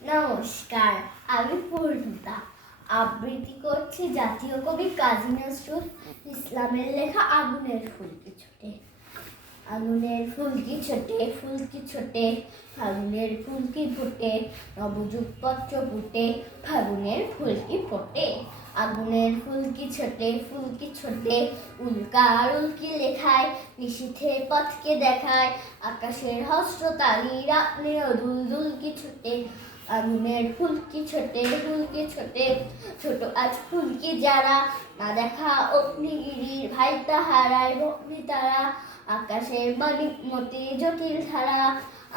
নমস্কার, আমি পূর্ণতা। আবৃত্তি করছি জাতীয় কবি কাজী নজরুল ইসলামের লেখা আগুনের ফুলকি ছোটে। আগুনের ফুলকি ছোটে ফুলকি ছোটে ফাগুনের ফুলকি ফোটে নবযুগ পত্র ফুটে ফাগুনের ফুলকি ফোটে। আগুনের ফুলকি ছোটে ফুলকি ছোটে, উল্কা আর উল্কি লেখায় নিশীথে পথকে দেখায়, আকাশের হস্ত তালিরা নেও দুল দুলকি ছোটে। আগুনের ফুলকি ছোটে ফুলকি ছোটে, ছোট আজ ফুলকি যারা। না দেখা অগ্নিগিরির ভাই তাহারায় ভগ্নি তারা। আকাশের মানিক মতি জটিল ধারা,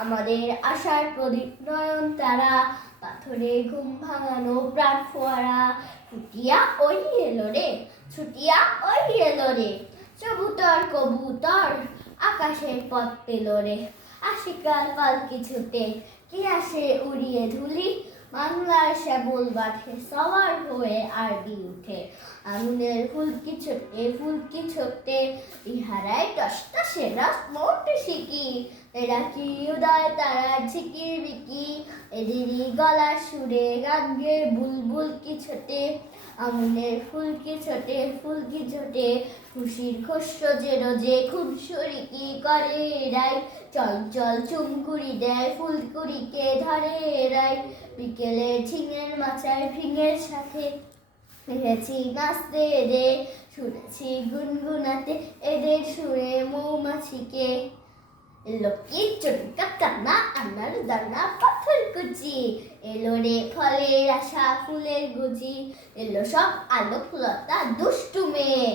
আমাদের আশার প্রদীপ নয়ন তারা। পাথরে ঘুম ভাঙানো প্রাণ ফোয়ারা ছুটিয়া ওই এলো রে, ছুটিয়া ওই এলো রে। চবুতর, কবুতর, আকাশের পথ পেল রে। আশিকাল পালকি ছুটে কি আসে উড়িয়ে ধুলি? বাংলার শ্যাবল বাঠে সবার হয়ে আরবি উঠে। আগুনের ফুলকি ছোটে ফুলকি ছোটে ইহারাই টসটা সেরা মোটে শিকি এরা কি উদয়, তারা ঝিকির বিকি। এদেরই গলার সুরে গান গেয়ে বুলবুল কি ছোটে আগুনের ফুলকি ছোটে ফুলকি ছোটে খুশির খস্য যে রোজে খুব শরিকি করে রাই চল চল চুমকুড়ি দেয় ফুলকুড়িকে ধরে রাই বিকেলে ঝিঙের মাচায় ফিঙের সাথে ফিরেছি নাচতে রে শুনেছি গুনগুনাতে এদের সুরে মৌমাছিকে। এলো কি চটকা কান্না, আন্নার দানা, পাথর কুচি। এলো রে ফলের আশা, ফুলের গুজি এলো সব আলো ফুলতা দুষ্টু মেয়ে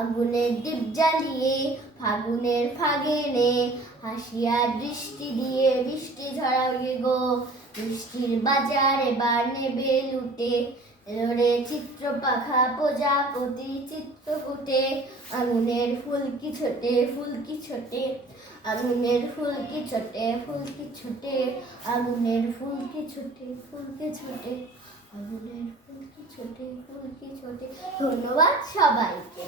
আগুনের দীপ জ্বালিয়ে ফাগুনের ফাগেনে হাসিয়া দৃষ্টি দিয়ে বৃষ্টি ঝরাবে গো। বৃষ্টির বাজার এবার নেবে লুটে। রে চিত্র পাখা প্রজাপতি চিত্রকূটে আগুনের ফুলকি ছোটে ফুলকি ছোটে? আগুনের ফুলকি ছোটে ফুলকি ছোটে? আগুনের ফুলকি ছোটে ফুলকি ছোটে? আগুনের ফুলকি ছোটে ফুলকি ছোটে? ধন্যবাদ সবাইকে।